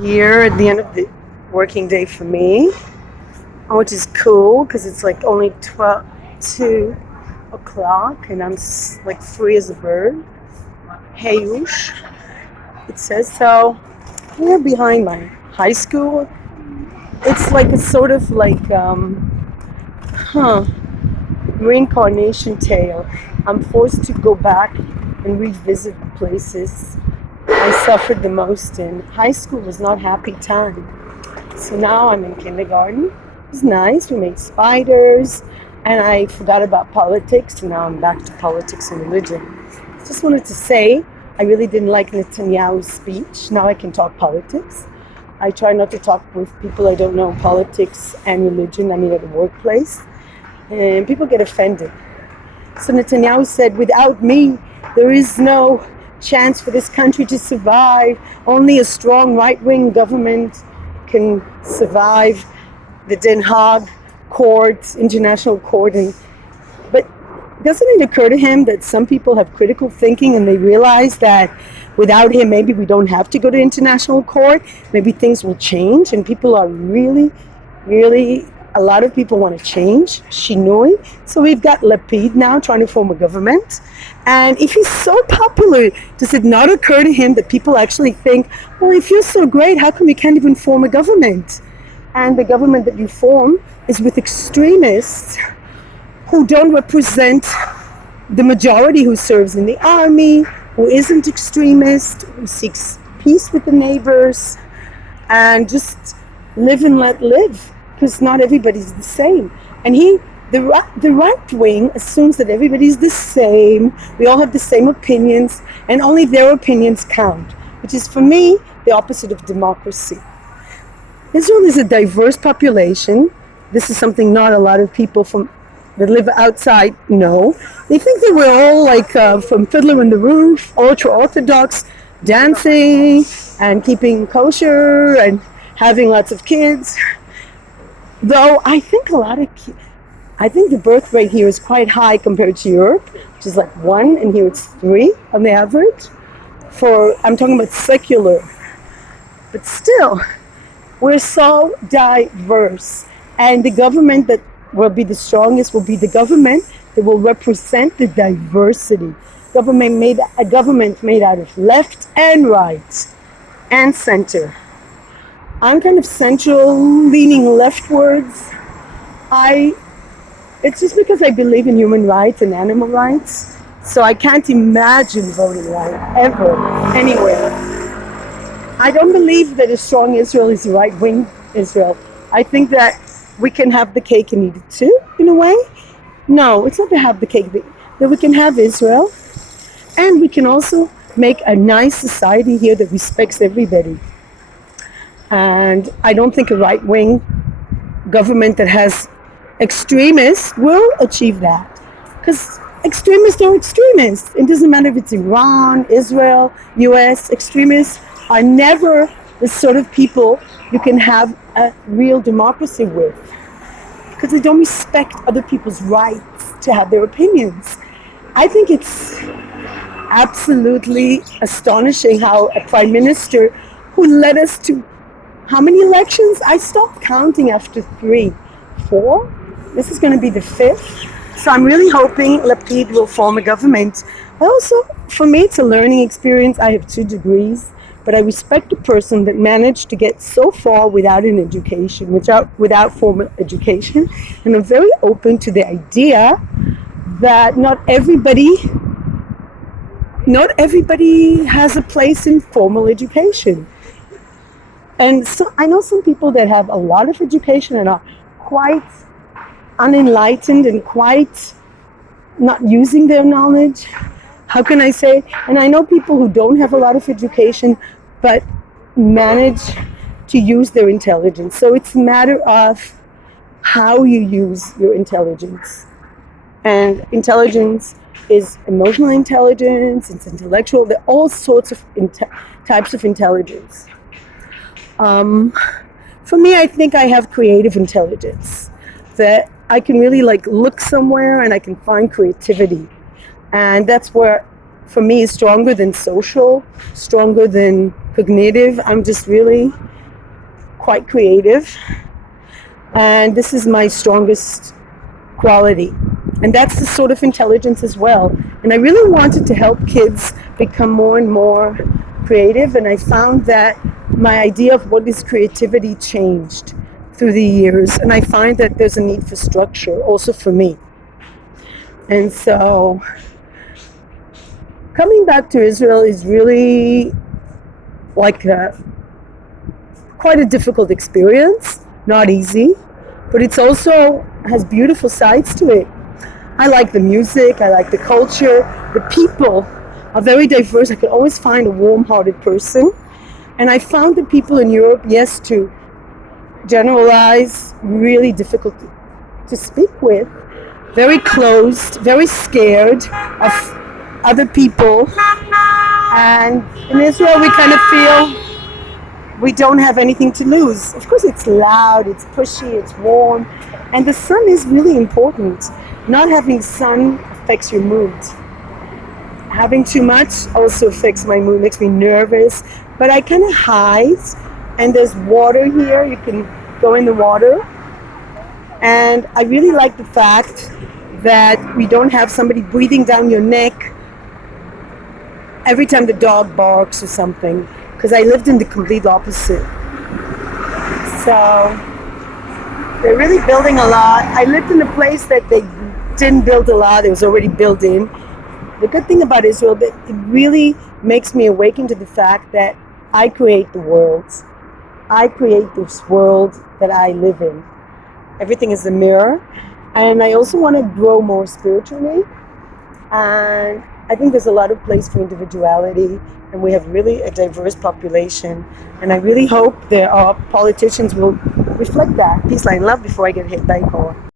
Here at the end of the working day for me, which is cool because it's like only 2 o'clock and I'm like free as a bird. Heyush, it says so. Here behind my high school, it's like a sort of like, huh, reincarnation tale. I'm forced to go back and revisit the places I suffered the most in. High school was not happy time. So now I'm in kindergarten. It was nice. We made spiders, and I forgot about politics. And now I'm back to politics and religion. Just wanted to say I really didn't like Netanyahu's speech. Now I can talk politics. I try not to talk with people I don't know politics and religion. I mean, at the workplace, and people get offended. So Netanyahu said, "Without me, there is no chance for this country to survive. Only a strong right-wing government can survive the Den Haag court, international court." But doesn't it occur to him that some people have critical thinking and they realize that without him, maybe we don't have to go to international court. Maybe things will change, and people are really, a lot of people want to change. Shinoi. So we've got Lapid now trying to form a government. And if he's so popular, does it not occur to him that people actually think, well, if you're so great, how come you can't even form a government? And the government that you form is with extremists who don't represent the majority who serves in the army, who isn't extremist, who seeks peace with the neighbors, and just live and let live, because not everybody's the same. And the right wing assumes that everybody's the same, we all have the same opinions, and only their opinions count, which is, for me, the opposite of democracy. Israel is a diverse population. This is something not a lot of people that live outside know. They think that we're all like from Fiddler on the Roof, ultra-Orthodox, dancing and keeping kosher and having lots of kids. Though I think I think the birth rate here is quite high compared to Europe, which is like 1, and here it's 3 on the average. I'm talking about secular. But still, we're so diverse. And the government that will be the strongest will be the government that will represent the diversity. A government made out of left and right and center. I'm kind of central, leaning leftwards. It's just because I believe in human rights and animal rights. So I can't imagine voting right, ever, anywhere. I don't believe that a strong Israel is a right-wing Israel. I think that we can have the cake and eat it too, in a way. No, it's not to have the cake, that we can have Israel. And we can also make a nice society here that respects everybody. And I don't think a right-wing government that has extremists will achieve that. Because extremists are extremists. It doesn't matter if it's Iran, Israel, US. Extremists are never the sort of people you can have a real democracy with. Because they don't respect other people's rights to have their opinions. I think it's absolutely astonishing how a prime minister who led us to how many elections? I stopped counting after 3, 4. This is going to be the 5th. So I'm really hoping Lapid will form a government. Also, for me, it's a learning experience. I have 2 degrees, but I respect a person that managed to get so far without an education, without formal education. And I'm very open to the idea that not everybody has a place in formal education. And so I know some people that have a lot of education and are quite unenlightened and quite not using their knowledge. How can I say? And I know people who don't have a lot of education but manage to use their intelligence. So it's a matter of how you use your intelligence. And intelligence is emotional intelligence, it's intellectual, there are all sorts of types of intelligence. For me, I think I have creative intelligence, that I can really look somewhere and I can find creativity. And that's where, for me, is stronger than social, stronger than cognitive. I'm just really quite creative. And this is my strongest quality. And that's the sort of intelligence as well. And I really wanted to help kids become more and more creative. And I found that my idea of what is creativity changed through the years. And I find that there's a need for structure also for me. And so coming back to Israel is really like quite a difficult experience, not easy, but it's also has beautiful sides to it. I like the music, I like the culture, the people are very diverse. I could always find a warm-hearted person. And I found the people in Europe, yes, to generalize, really difficult to speak with, very closed, very scared of other people. And in Israel, we kind of feel we don't have anything to lose. Of course, it's loud, it's pushy, it's warm, and the sun is really important. Not having sun affects your mood. Having too much also affects my mood, makes me nervous, but I kind of hide, and there's water here, you can go in the water, and I really like the fact that we don't have somebody breathing down your neck every time the dog barks or something, because I lived in the complete opposite. So they're really building a lot. I lived in a place that they didn't build a lot, it was already built in. The good thing about Israel, that it really makes me awaken to the fact that I create the world. I create this world that I live in. Everything is a mirror. And I also want to grow more spiritually. And I think there's a lot of place for individuality. And we have really a diverse population. And I really hope that our politicians will reflect that. Peace, light, and love before I get hit by a car.